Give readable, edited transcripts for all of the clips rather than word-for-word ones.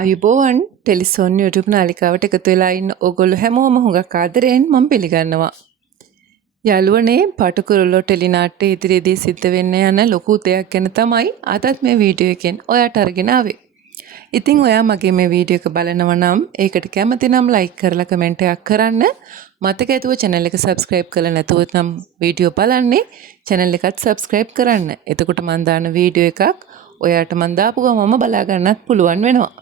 අයුබෝවන් ටෙලිසෝන් YouTube නාලිකාවට එකතු වෙලා ඉන්න ඔයගොල්ලෝ හැමෝම හුඟක් ආදරෙන් මම පිළිගන්නවා. යාළුවනේ පාටකුරුල්ලෝ ටෙලි නාට්‍ය ඉදිරියේදී සිද්ධ වෙන්න යන ලොකු දෙයක් ගැන තමයි අදත් මේ වීඩියෝ එකෙන් ඔයාට අරගෙන ආවේ. ඉතින් ඔයා මගේ මේ වීඩියෝ එක බලනවා නම් ඒකට කැමති නම් ලයික් කරලා කමෙන්ට් එකක් කරන්න. මතක ඇතුව channel එක subscribe කරලා නැතුව නම් වීඩියෝ බලන්නේ channel එකත් subscribe කරන්න. එතකොට මම දාන වීඩියෝ එකක් ඔයාට මම දාපු ගමම බලා ගන්නත් පුළුවන් වෙනවා.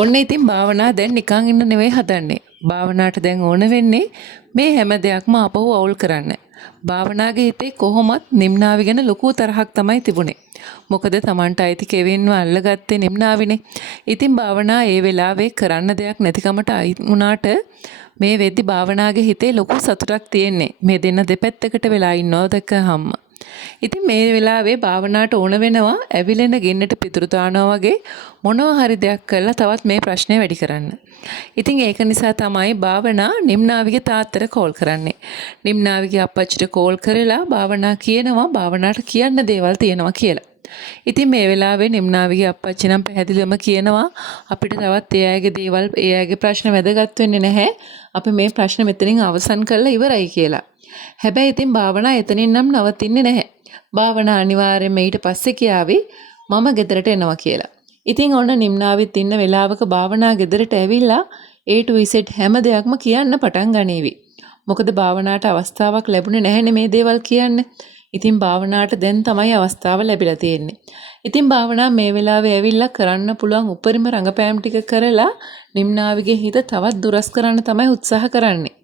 ඔන්න ඉතින් භාවනා දැන් නිකන් ඉන්න නෙවෙයි හදන්නේ. භාවනාවට දැන් ඕන වෙන්නේ මේ හැම දෙයක්ම අපව අවුල් කරන්න. භාවනාගේ හිතේ කොහොමත් නිම්නාවි ගැන ලොකු තරහක් තමයි තිබුණේ. මොකද Tamanට අයිති කෙවින්ව අල්ලගත්තේ නිම්නාවිනේ. ඉතින් භාවනා ඒ වෙලාවේ කරන්න දෙයක් නැතිකමට වුණාට මේ වෙද්දි භාවනාගේ හිතේ ලොකු සතුටක් තියෙන්නේ. මේ දෙන්න දෙපැත්තකට වෙලා ඉන්නව දැක්කහම. ඉතින් මේ වෙලාවේ භාවනාවට ඕන වෙනවා ඇවිලෙන ගින්නට පිටුරු දානවා වගේ මොනවා හරි දෙයක් කරලා තවත් මේ ප්‍රශ්නේ වැඩි කරන්න. ඉතින් ඒක නිසා තමයි භාවනා නිම්නාවිගේ තාත්තට කෝල් කරන්නේ. නිම්නාවිගේ අප්පච්චිට කෝල් කරලා භාවනා කියනවා භාවනාවට කියන්න දේවල් තියෙනවා කියලා. ඉතින් මේ වෙලාවේ නිම්නාවිගේ අප්පච්චි නම් පැහැදිලිවම කියනවා අපිට තවත් ඒ අයගේ දේවල් ඒ අයගේ ප්‍රශ්න වැදගත් වෙන්නේ නැහැ. අපි මේ ප්‍රශ්න මෙතනින් අවසන් කරලා ඉවරයි කියලා. හැබැයි ඉතින් භාවනා එතනින් නම් නවතින්නේ නැහැ. භාවනා අනිවාර්යයෙන්ම ඊට පස්සේ කියාවි මම ගෙදරට එනවා කියලා. ඉතින් ඔන්න නිම්නාවිත් ඉන්න වෙලාවක භාවනා ගෙදරට ඇවිල්ලා A to Z හැම දෙයක්ම කියන්න පටන් ගනීවි. මොකද භාවනාවට අවස්ථාවක් ලැබුණේ නැහැනේ මේ දේවල් කියන්න. ඉතින් භාවනාවට දැන් තමයි අවස්ථාව ලැබිලා තියෙන්නේ. ඉතින් භාවනා මේ වෙලාවේ ඇවිල්ලා කරන්න පුළුවන් උපරිම රංගපෑම් ටික කරලා නිම්නාවිගේ හිත තවත් දුරස් කරන්න තමයි උත්සාහ කරන්නේ.